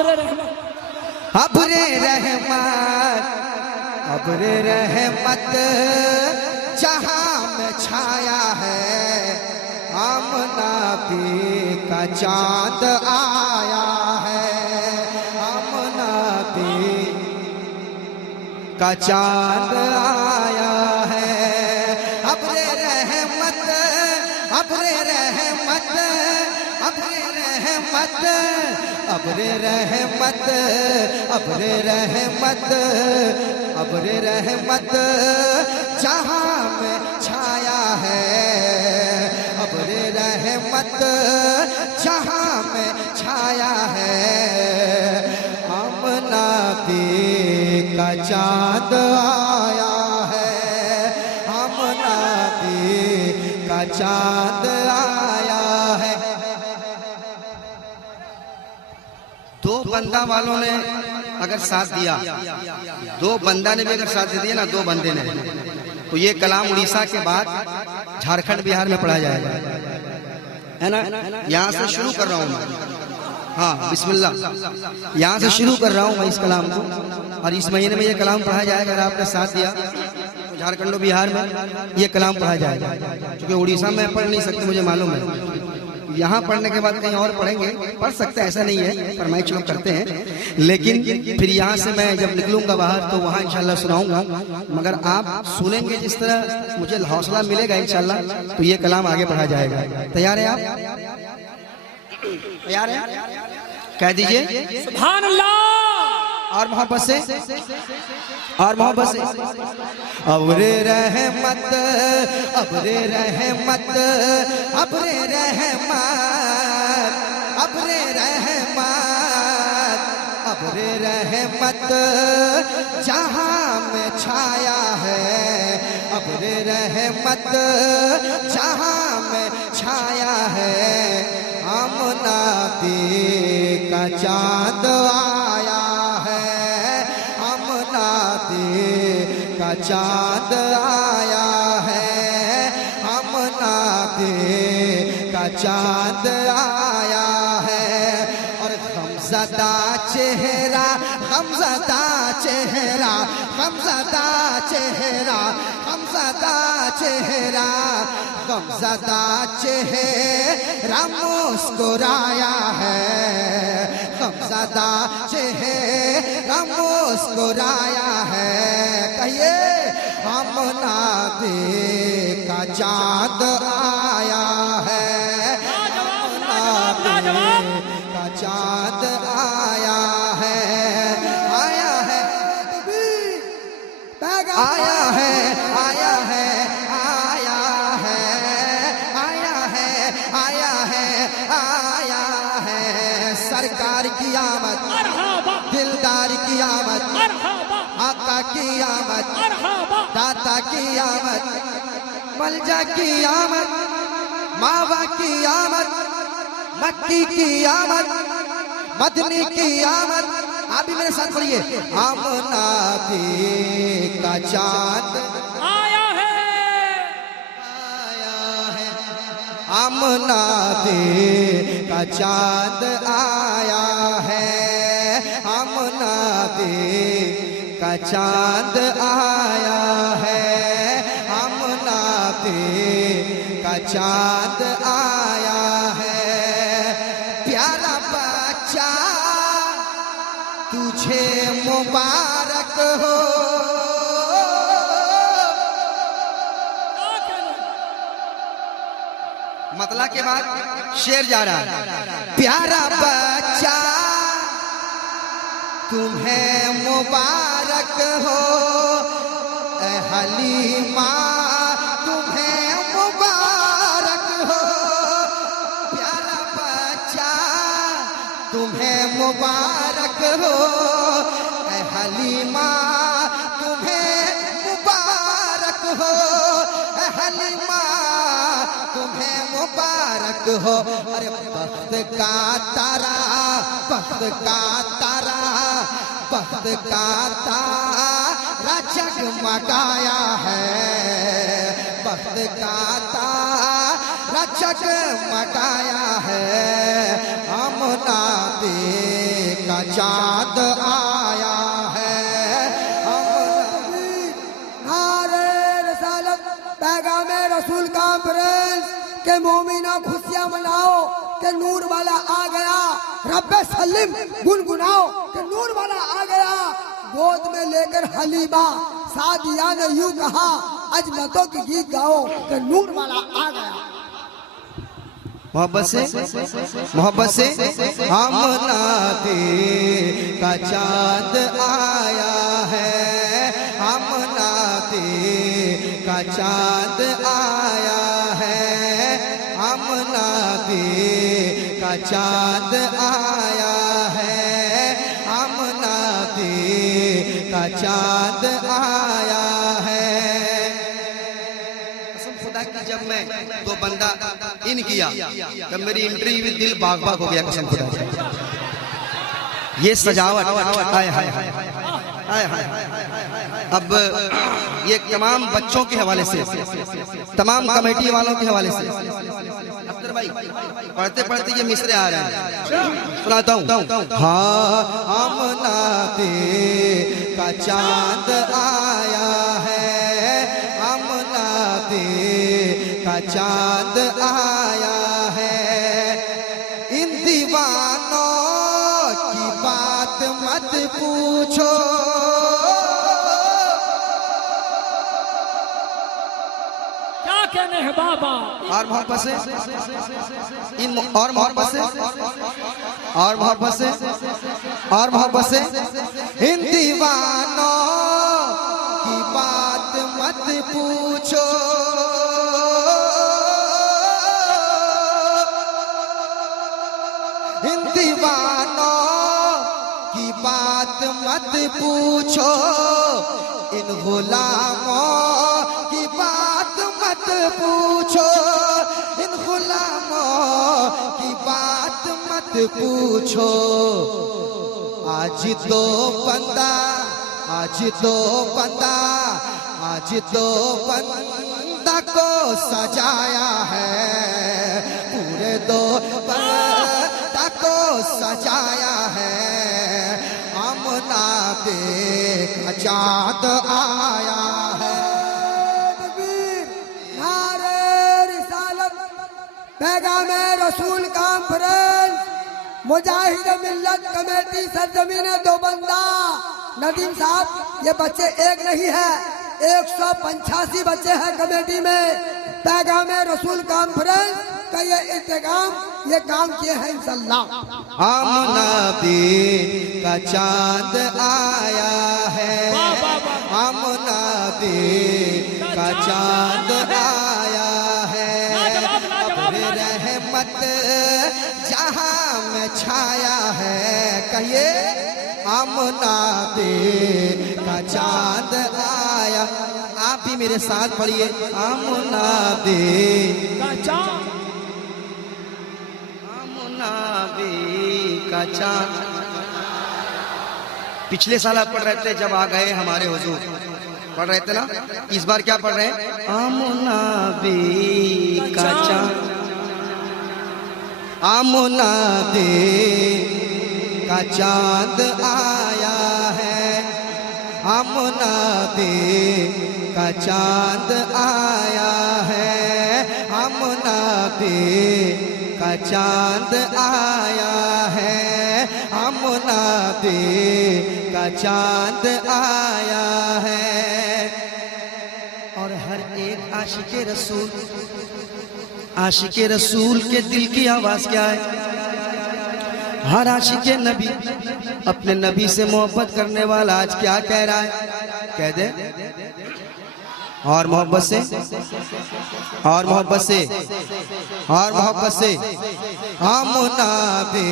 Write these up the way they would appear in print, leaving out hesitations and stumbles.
अब्रे रहमत, अब्रे रहमत, अब्रे रहमत जहां में छाया है, आमना भी का चांद आया है, आमना भी का चांद आया है। अब्रे रहमत, अब्रे रहमत, अब्रे रहमत, अब्रे रहमत, अब्रे रहमत, अब्रे रहमत जहां में छाया है, अब्रे रहमत जहां में छाया है, आमना भी का चांद आया है, आमना भी का चांद आया है। दो बंदा वालों ने अगर साथ दिया, दो बंदा ने भी अगर साथ दे दिया ना, दो बंदे ने, तो ये कलाम उड़ीसा के बाद झारखंड बिहार में पढ़ा जाएगा, है ना। यहाँ से शुरू कर रहा हूँ मैं, हाँ बिस्मिल्लाह, यहाँ से शुरू कर रहा हूँ मैं इस कलाम को, और इस महीने में ये कलाम पढ़ा जाएगा। अगर आपने साथ दिया तो झारखंड और बिहार में ये कलाम पढ़ा जाएगा, क्योंकि उड़ीसा में पढ़ नहीं सकते, मुझे मालूम है। यहाँ पढ़ने के बाद कहीं और पढ़ेंगे, पढ़ सकते हैं, ऐसा नहीं है, फरमाइश लोग करते हैं, लेकिन फिर यहाँ से मैं जब निकलूंगा बाहर तो वहाँ इंशाल्लाह सुनाऊंगा। मगर आप सुनेंगे जिस तरह मुझे हौसला मिलेगा इंशाल्लाह, तो ये कलाम आगे पढ़ा जाएगा। तैयार है आप? तैयार है? कह दीजिए सुभान अल्लाह, और मोहब्बत से, और मोहब्बत से। अब्रे रहमत, अब्रे रहमत, अब्रे रहमत, अब्रे रहमत, अब्रे रहमत जहां में छाया है, अब्रे रहमत जहां में छाया है, आमना भी का चांद आया है, आमना भी का चांद आया है, आमना भी का चांद आया है। और गमज़दा चेहरा, गमज़दा चेहरा, गमज़दा चेहरा, गमज़दा चेहरा, गमज़दा चेहरा मुस्कुराया है, गमज़दा चेहरा मुस्कुराया है। कहिए आमना भी का चांद आया है, आमना भी का चांद आया है, आया है, आया है, आया है, आया है, आया है, आया है, आया है। सरकार की आमद, दिलदार की आमद, आका की आमद, दाता की आमद, मलजा की आमद, मावा की आमद, मक्की की आमद, मदनी की आमद। आप भी मेरे साथ पढ़िए, आमना भी का चांद आया है, आया है, आमना भी का चांद आया है, आमना भी का चांद आया है, आमना भी का चांद आया है। प्यारा बच्चा तुझे मुबारक हो, मतला के बाद शेर जा रहा है। प्यारा बच्चा तुम्हें मुबारक हो, ए हलीमा तुम्हें मुबारक हो। प्यारा बच्चा तुम्हें मुबारक हो, ए हलीमा तुम्हें मुबारक हो, ए हलीमा तुम्हें मुबारक हो। अरे बख्त का तारा, बख्त का तारा, बख्त का तारा जगमगाया है, बख्त का तारा जगमगाया है, आमना भी का का चांद आया है। नारे रसालत पैगामे रसूल कॉन्फ्रेंस के मोमिना खुशियां मनाओ के नूर वाला आ गया, रब्बे सल्लिम गुनगुनाओ के नूर वाला आ गया। गोद में लेकर हलीमा सादिया ने यूं कहा, अजमतों की गीत गाओ के नूर वाला आ गया। मोहब्बत से आमनाते का चांद आया है, आमनाते का चांद आया है, आमनाते का चांद आया है, आमनाते का चांद आया है। कसम खुदा की जब मैं दो बंदा इन किया तब मेरी एंट्री में दिल बाग बाग हो गया। कसम खुदा की ये सजावट हाय हाय हाय हाय। अब ये तमाम बच्चों के हवाले से, तमाम कमेटी वालों के हवाले से अख्तर भाई पढ़ते पढ़ते ये मिसरे आ रहे हैं, सुनाता हूँ। हाँ आमनाते का चांद आया है, आमनाते का चांद आया है। इन दीवानों की बात मत पूछो, क्या कहने हैं बाबा। और मोहब्बत से इन और मोहब्बत से और मोहब्बत से और मोहब्बत से इन दीवानों की बात मत पूछो, इन दीवानों की बात मत पूछो, इन गुलामों की बात मत पूछो, इन गुलामों की बात मत पूछो। आज तो बंदा, आज तो बंदा, आज तो बंदा को सजाया है, पूरे दो बंदा को सजाया है। आमनाते का चांद आया है। पैगामे रसूल कॉन्फ्रेंस मुजाहिद मिल्लत कमेटी सरजमीन दोबंदा। नदीम साहब ये बच्चे एक नहीं है, 185 बच्चे हैं कमेटी में। पैगामे रसूल कॉन्फ्रेंस का ये इंतजाम, ये काम किए हैं इंशाअल्लाह। आमनाते का चांद आया है, आमनाते का चांद आया है। रहमत जहां में छाया है, कहिए आमनाते का चांद आया। आप भी मेरे साथ पढ़िए, आमनाते का चांद, आमनाते का चांद। पिछले साल आप पढ़ रहे थे जब आ गए हमारे हुजूर, पढ़ रहे थे ना। इस बार क्या पढ़ रहे हैं? आमनाते का चांद, आमनाते का चांद आया है, आमनाते का चांद आया है, आमनाते का चांद आया है, आमनाते का चांद आया है। और हर एक आशिके रसूल, आशिके रसूल के दिल की आवाज क्या है? हर आशिके नबी अपने नबी से मोहब्बत करने वाला आज क्या कह रहा है? कह दे। और मोहब्बत से, और मोहब्बत से, और मोहब्बत से। आमनाते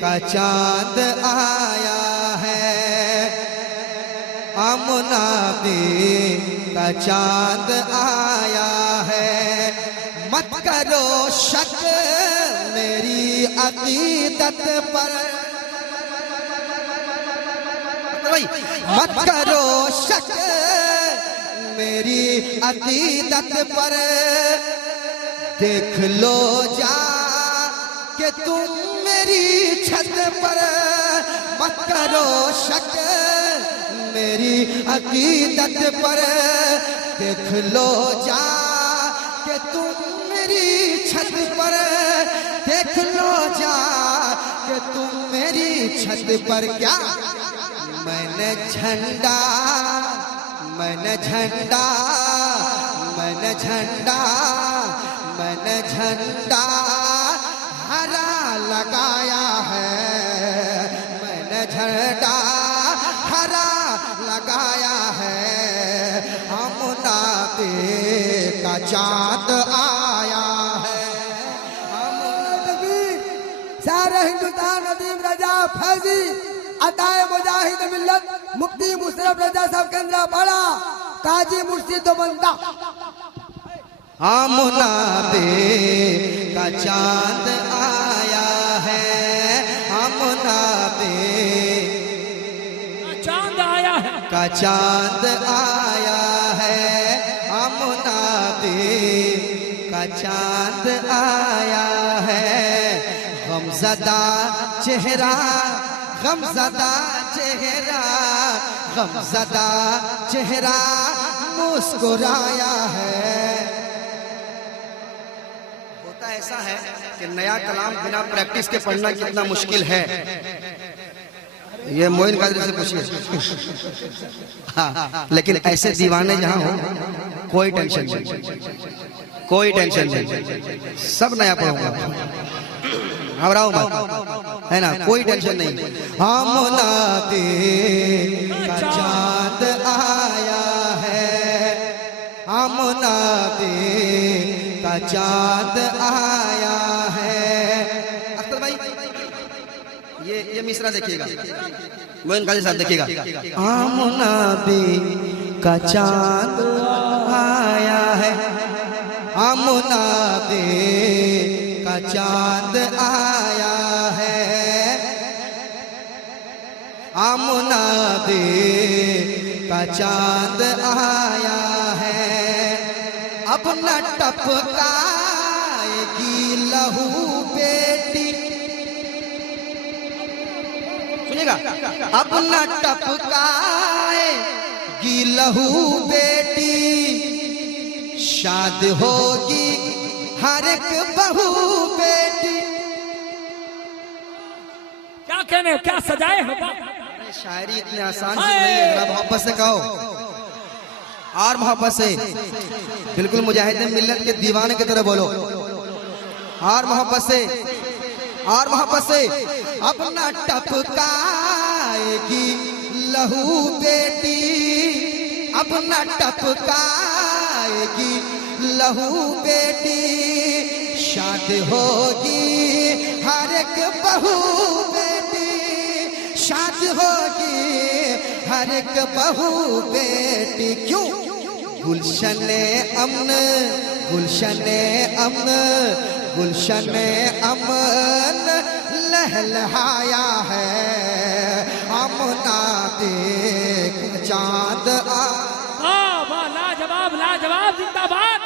का चांद आया है, आमनाते का चांद आया है। मत करो शक मेरी अकीदत पर, मत करो शक मेरी अकीदत पर। देख लो जा कि तुम मेरी छत पर मत करो शक, मेरी अकीदत पर देख लो जा कि तुम मेरी छत पर देख लो जा कि तुम मेरी छत पर क्या मैंने झंडा मैंने झंडा मैंने झंडा मैंने झंडा हरा लगाया है, मैंने झंडा हरा लगाया है, अमुनाते का चाँद आया है। सारे हिंदुस्तान नदीम रजा फैजी अताए मुजाहिद मिल्लत मुफ्ती मुशर्रफ रजा साहब के अंदर पड़ा काजी मुर्शिद तो बनता आमुनाते का चांद आया है, आमुनाते चांद आया है, का चांद आया है, आमुनाते का चांद आया है। गमज़दा चेहरा गमज़दा चेहरा गमज़दा चेहरा मुस्कुराया है। होता ऐसा है कि नया कलाम बिना प्रैक्टिस के पढ़ना कितना मुश्किल है, ये मोइन कादरी से पूछिए। हाँ, लेकिन ऐसे दीवाने जहाँ हो कोई टेंशन नहीं, कोई टेंशन नहीं, सब नया पढ़ूंगा, घबराओ मत, है ना, कोई टेंशन नहीं। आमुनाते का चांद आया है, आमुनाते का चांद आया है। अख्तर भाई ये मिसरा देखिएगा, मोइन कादरी साहब देखिएगा। आमुनाते का चांद आया है, आमुनाते का चांद आया है, आमुनाते का चांद आया है। अपना टपकाएगी लहू बेटी, सुनिएगा, अपना टपकाएगी लहू बेटी, शाद होगी हर एक बहू बेटी। क्या कहने, क्या सजाए हो बाप? शायरी इतने आसान से नहीं है, जरा मोहब्बत से कहो और मोहब्बत से, बिल्कुल मुजाहिदीन मिल्लत के दीवाने की तरह बोलो, और मोहब्बत से, और मोहब्बत से। अपना टपकाएगी लहू बेटी, अपना टपकाएगी लहू बेटी, शाद होगी हर एक बहू बेटी, शाद होगी हर एक बहू बेटी। क्यों? गुलशने अमन, गुलशने अमन, गुलशने अमन लहलहाया है, आमुनाते का चांद आ। वाह, लाजवाब लाजवाब, जिंदाबाद,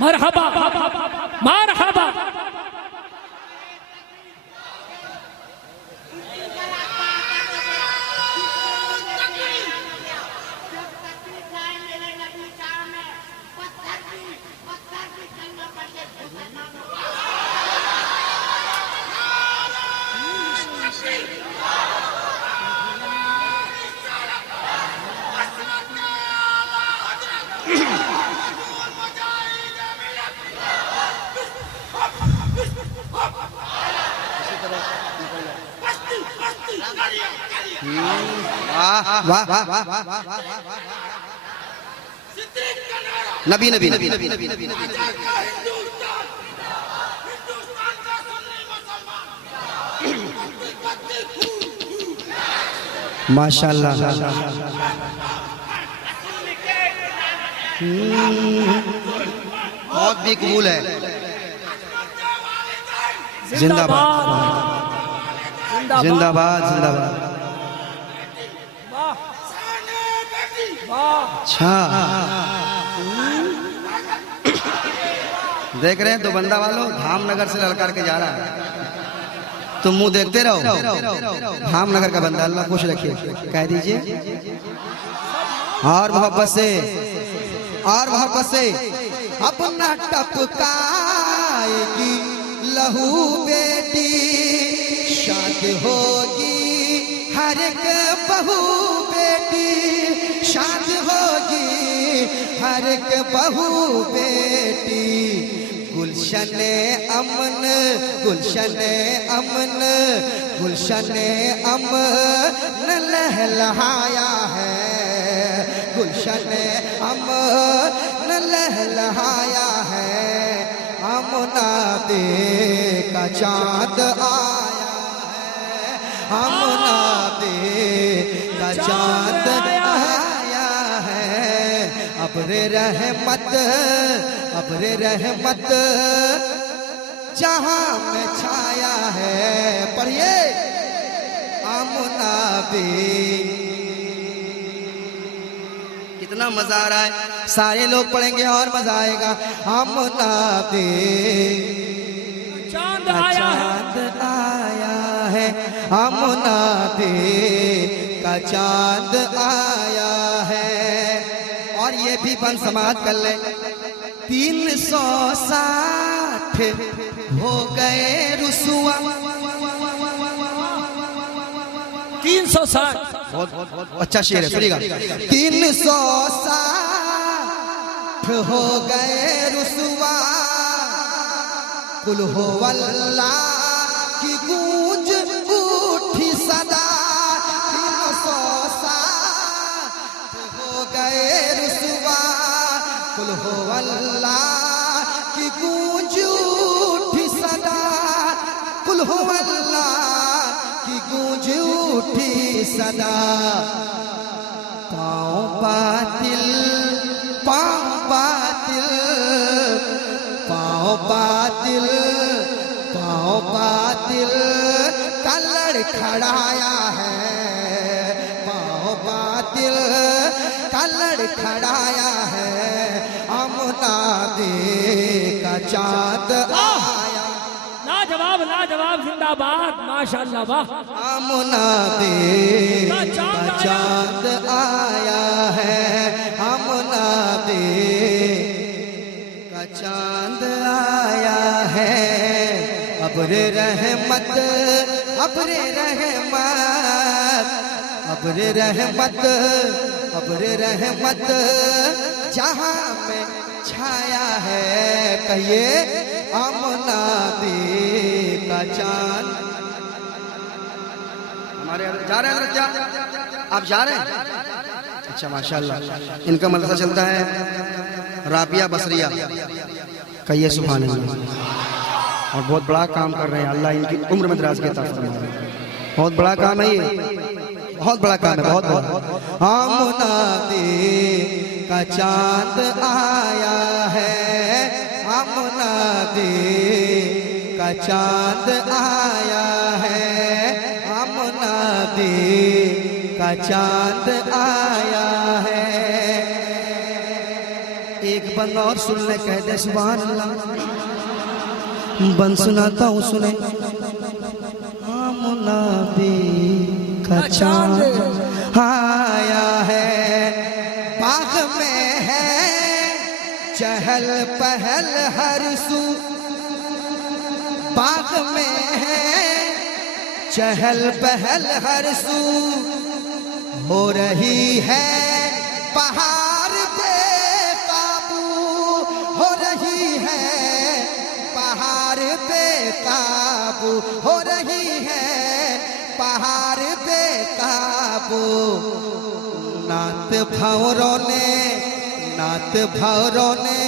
मरहबा मरहबा। वाह वाह वाह वाह, नबी नबी नबी नबी नबी नबी माशाल्लाह। बहुत भी कबूल है, जिंदाबाद जिंदाबाद जिंदाबाद। अच्छा देख रहे हैं दो बंदा वालों, धामनगर से ललकार के जा रहा है, तुम मुंह देखते रहो। धामनगर का बंदा, अल्लाह खुश रखिए, कह दीजिए और मोहब्बत से, और मोहब्बत से। अपना टपकाएगी लहू बेटी, शाद होगी हर एक बहू बेटी, शाद होगी हर एक बहू बेटी। गुलशन अमन, गुलशन अमन, गुलशन अमन लहलहाया है, गुलशन अमन लहलहाया है। आमना दे का चाँद आया है, आमना दे का चाँद आया है। अब्रे रहमत, अब्रे रहमत जहाँ में छाया है। पढ़िए आमना दे। कितना मजा आ रहा है, सारे लोग पढ़ेंगे और मजा आएगा। आमना दे चांद आया है, चांद आया है, आमना दे का चांद आया है। और ये भी बन समाज कर ले। 360 हो गए रुसुआ, 360 बहुत अच्छा शेर है, सुनिएगा। 360 हो गए रुसवा, कुल हो वल्लाह की गूंज उठी सदा। 360 हो गए रुसवा, कुल हो वल्लाह की गूंज उठी सदा, कुल हो वल्लाह की गूंज उठी सदा। पाँव बातिल, पाँव बातिल, पाँव बातिल, पाँव बातिल का लड़खड़ाया है, पाँव बातिल का लड़खड़ाया है। आमना दे का चाँद आया, लाजवाब लाजवाब जिंदाबाद, माशाअल्लाह वाह। आमना दे का चाँद आया है, आमना दे का चाँद आया है। अब्रे रहमत, अब्रे रहमत, अब्रे रहमत, अब्रे रहमत जहाँ में छाया है। कहिए आमना दे का चाँद। हमारे जा रहे हैं क्या, आप जा रहे हैं? अच्छा माशाल्लाह। इनका मदरसा चलता है राबिया बसरिया, कहिए सुभान अल्लाह। और बहुत बड़ा काम कर रहे हैं, अल्लाह इनकी उम्र में दराज के अता फरमाए। बहुत बड़ा काम है ये, बहुत बड़ा काम है, बहुत बड़ा। आमना दे का चाँद आया है, आमना दे का चाँद आया है, आमना दे का चाँद आया है। एक बंद और सुन ले, कह दे सुभान अल्लाह। बंद सुनाता हूँ, सुने। आमना दे का चाँद आया है, बाग में है चहल पहल हर सू, बाग में है चहल पहल हर सू। हो रही है बहार बेकाबू, हो रही है बहार बेकाबू, हो रही है बहार बेकाबू। नात भौरों ने, नात भौरों ने,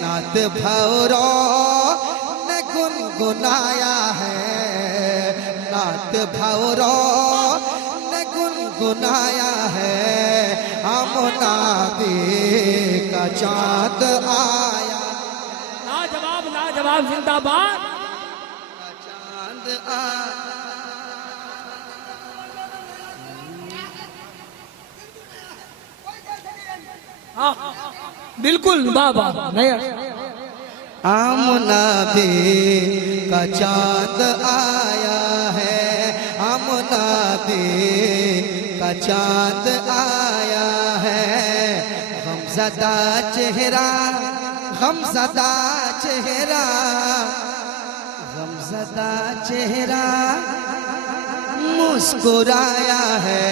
नात भौरों ने गुनगुनाया है, नात भौरों ने गुनगुनाया है। आमना दे का चाँद आया, लाजवाब लाजवाब जिंदाबाद। चाँद आया। हाँ बिल्कुल, वाह वाह। नहीं आमना बे का चांद आया है, आमना बे का चांद आया है। गमज़दा चेहरा, गमज़दा चेहरा, गमज़दा चेहरा मुस्कुराया है।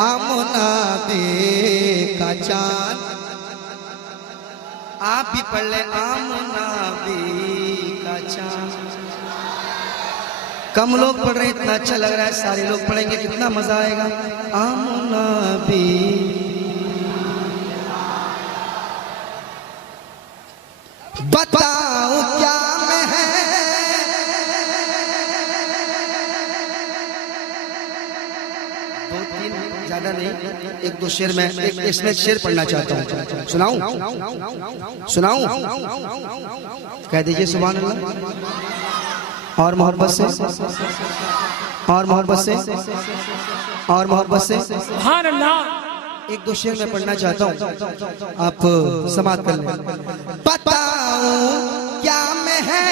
आमना बे का चांद, आप भी पढ़ ले, आमना बे का चांद। कम लोग पढ़ रहे हैं, इतना अच्छा लग रहा है, सारे लोग पढ़ेंगे कितना मजा आएगा। आमना बे, बताऊं क्या मैं है, दो तीन ज्यादा नहीं, एक दो शेर में, एक इसमें एक शेर पढ़ना चाहता हूँ, सुनाऊं सुनाऊं? कह दीजिए सुभान अल्लाह। और मोहब्बत से, और मोहब्बत से, और मोहब्बत से। सुभान अल्लाह। एक दो शेर मैं पढ़ना चाहता हूँ, आप समाप्त कर लें। बताऊं क्या मैं है